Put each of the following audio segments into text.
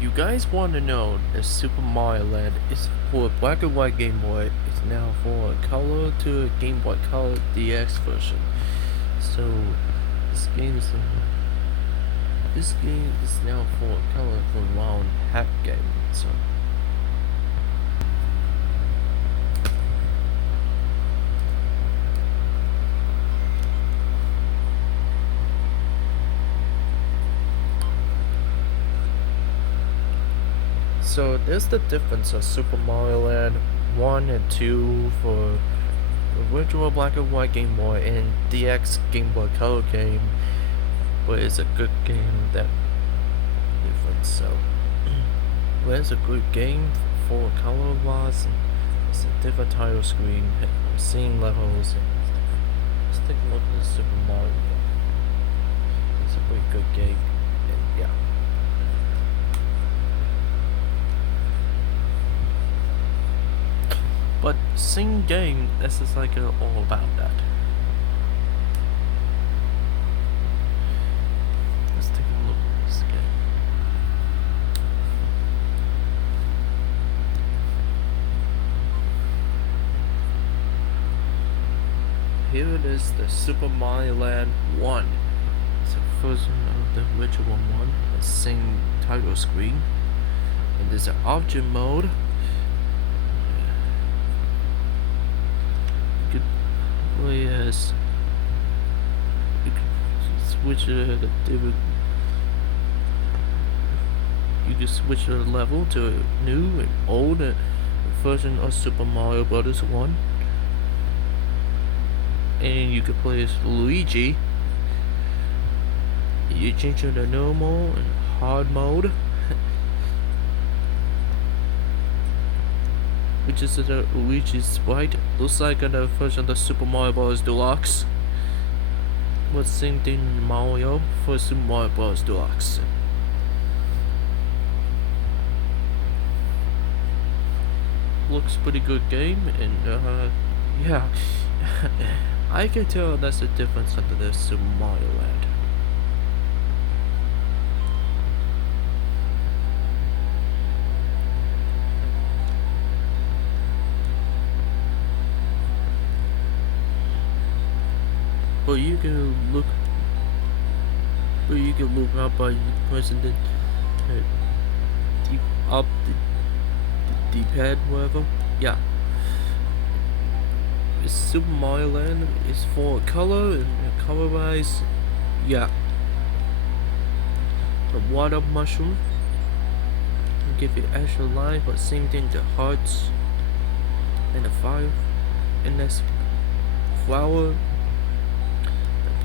You guys want to know that Super Mario Land is for black and white Game Boy. It's now for color to a Game Boy Color DX version. So this game is now for color for round hack game. So there's the difference of Super Mario Land 1 and 2 for the original black and white Game Boy and DX Game Boy Color game, but it's a good game that difference. So well, it's a good game for color wise, and it's a different title screen, seeing levels, and let's take a look at the Super Mario game. It's a pretty good game, and yeah. But same game, this is like all about that. Let's take a look at this game. Here it is, the Super Mario Land 1. It's a version of the original one, the same title screen. And there's an object mode. Yes, you can switch the different. You can switch the level to a new and old version of Super Mario Brothers 1, and you can play as Luigi. You change to the normal and hard mode, which is the Luigi sprite. Looks like the version of the Super Mario Bros. Deluxe. But same thing in Mario for Super Mario Bros. Deluxe. Looks pretty good game, and yeah, I can tell that's the difference under the Super Mario Land. But you can look up by pressing the up the D-pad, whatever. Yeah. It's Super Mario Land is for color and color wise. Yeah. The water mushroom will give you extra life, but same thing the hearts and the fire and this flower.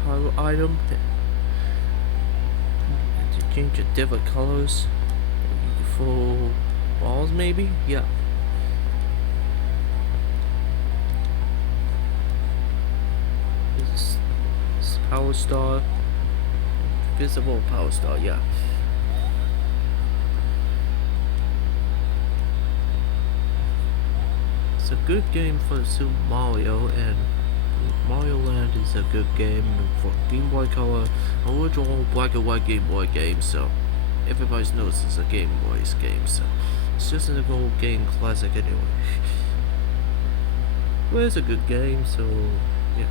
Power item to change the different colors for walls, maybe. Yeah. This power star, visible power star. Yeah. It's a good game for Super Mario, and Mario Land is a good game for Game Boy Color, original black and white Game Boy game, so everybody knows it's a Game Boy's game, so it's just an old game classic anyway. Well, it's a good game, so yeah.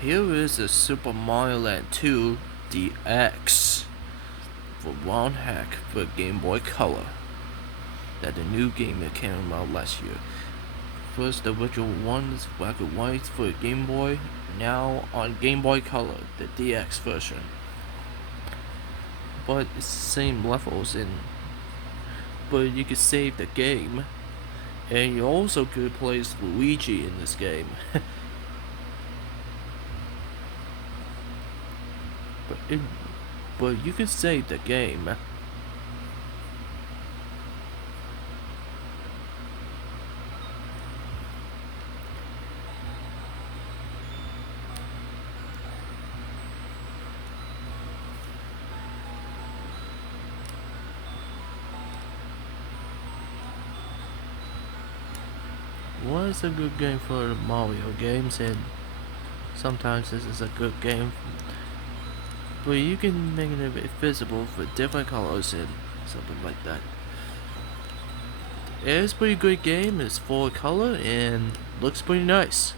Here is a Super Mario Land 2 DX for round hack for Game Boy Color. That the new game that came out last year. First, the original one is black and white for Game Boy. Now on Game Boy Color, the DX version. But it's the same levels, but you can save the game, and you also could play as Luigi in this game. But you can save the game. was a good game for the Mario games, and sometimes this is a good game. But you can make it a bit visible for different colors and something like that. It's a pretty good game, it's full color and looks pretty nice.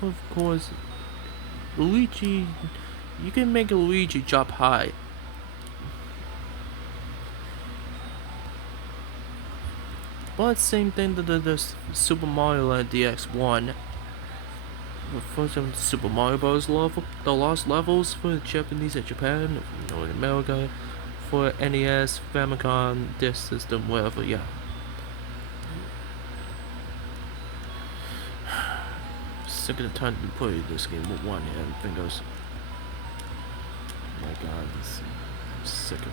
Of course, Luigi, you can make a Luigi jump high. But same thing to the Super Mario Land DX1. For some Super Mario Bros. Level, the lost levels for Japanese and Japan, North America, for NES, Famicom, this system, whatever, yeah. Sick of the time to play this game with one hand fingers. Oh my god, I'm sick of it.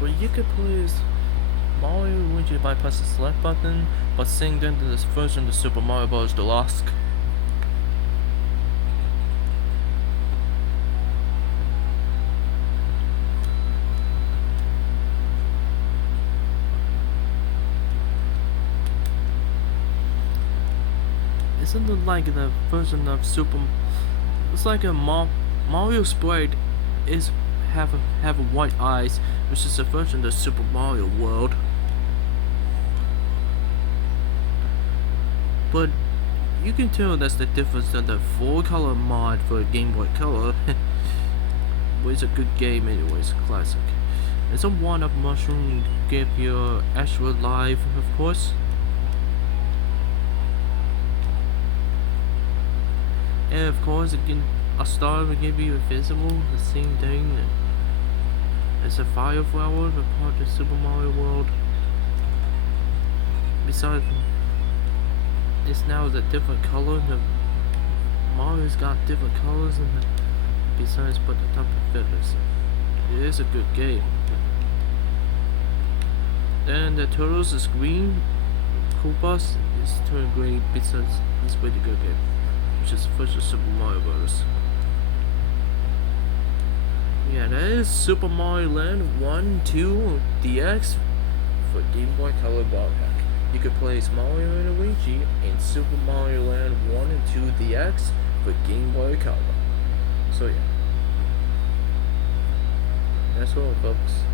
But you could play as Mario and Luigi by pressing the select button, but sing into this version of Super Mario Bros. Deluxe. Isn't it like the version of Super? It's like a Mario sprite is have white eyes, which is a version of Super Mario World. But you can tell that's the difference than the full color mod for Game Boy Color. But it's a good game anyways, classic. It's a one-up mushroom to give you extra life, of course. And of course, a star will give you a visible, the same thing as a fire flower, the part of Super Mario World. Besides, it's now a different color. The Mario's got different colors, and besides, but the type of feathers. It is a good game. Then the turtles is green. Koopas is turned green. Besides, it's a pretty good game, which is the first of Super Mario Bros. Yeah, that is Super Mario Land 1, 2, DX for Game Boy Color Ball Pack. You could play as Mario and Luigi in Super Mario Land 1 and 2 DX for Game Boy Color. So yeah. That's all, folks.